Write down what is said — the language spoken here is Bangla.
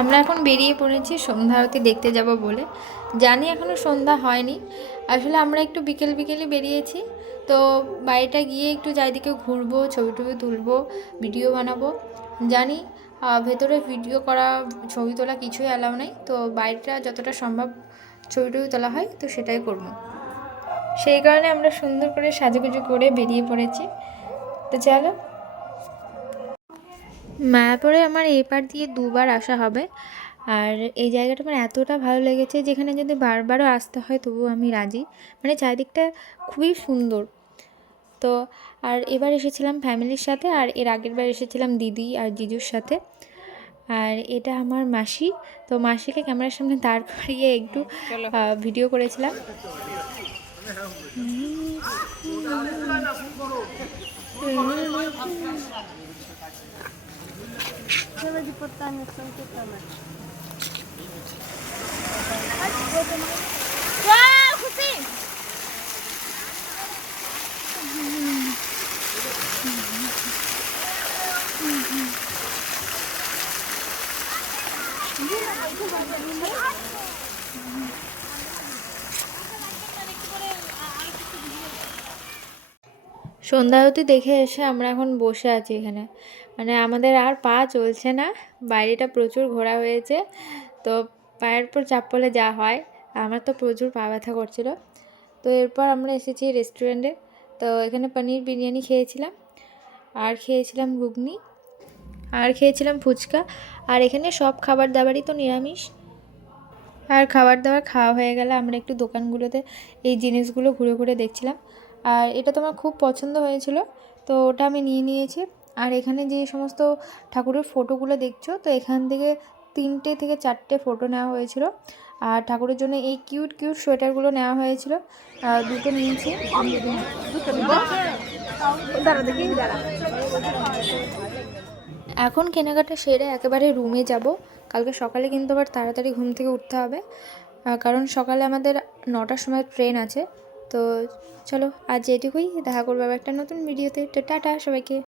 আমরা এখন বেরিয়ে পড়েছি সন্ধ্যা আরতি দেখতে যাব বলে। জানি এখনও সন্ধ্যা হয়নি, আসলে আমরা একটু বিকেল বিকেলই বেরিয়েছি। তো বাড়িটা গিয়ে একটু চারিদিকে ঘুরবো, ছবি টবি তুলবো, ভিডিও বানাবো। জানি ভেতরে ভিডিও করা, ছবি তোলা কিছুই অ্যালাউ নেই, তো বাইরেটা যতটা সম্ভব ছবি টবি তোলা হয় তো সেটাই করব। সেই কারণে আমরা সুন্দর করে সাজুগুজু করে বেরিয়ে পড়েছি। তো চলো। মায়াপুরে আমার এই পার দিয়ে দুবার আসা হবে। আর এই জায়গাটা আমার এতটা ভালো লেগেছে, যেখানে যদি বারবারও আসতে হয় তবুও আমি রাজি। মানে চারিদিকটা খুবই সুন্দর। তো আর এবার এসেছিলাম ফ্যামিলির সাথে, আর এর আগের বার এসেছিলাম দিদি আর জিজুর সাথে। আর এটা আমার মাসি। তো মাসিকে ক্যামেরার সামনে দাঁড় করিয়ে একটু ভিডিও করেছিলাম। সন্ধ্যা আরতি দেখে এসে আমরা এখন বসে আছি এখানে। মানে আমাদের আর পা চলছে না, বাইরেটা প্রচুর ঘোরা হয়েছে। তো পায়ের উপর চাপ পড়লে যা হয়, আমার তো প্রচুর পা ব্যথা করছিল। তো এরপর আমরা এসেছি রেস্টুরেন্টে। তো এখানে পনির বিরিয়ানি খেয়েছিলাম, আর খেয়েছিলাম ঘুগনি, আর খেয়েছিলাম ফুচকা। আর এখানে সব খাবার দাবারই তো নিরামিষ। আর খাবার দাবার খাওয়া হয়ে গেলে আমরা একটু দোকানগুলোতে এই জিনিসগুলো ঘুরে ঘুরে দেখছিলাম। আর এটা তো আমার খুব পছন্দ হয়েছিল, তো ওটা আমি নিয়ে নিয়েছি। আর এখানে যে সমস্ত ঠাকুরের ফটোগুলো দেখছো, তো এখান থেকে 3টে থেকে 4টে ফটো নেওয়া হয়েছিল। আর ঠাকুরের জন্য এই কিউট কিউট সোয়েটারগুলো নেওয়া হয়েছিল, দুটো নিয়েছি। এখন কেনাকাটা সেরে একেবারে রুমে যাব। কালকে সকালে কিন্তু আবার তাড়াতাড়ি ঘুম থেকে উঠতে হবে, কারণ সকালে আমাদের 9টার সময় ট্রেন আছে। তো চলো, আজ এটুকুই। দেখা করবো আবার একটা নতুন ভিডিওতে। তো টাটা সবাইকে।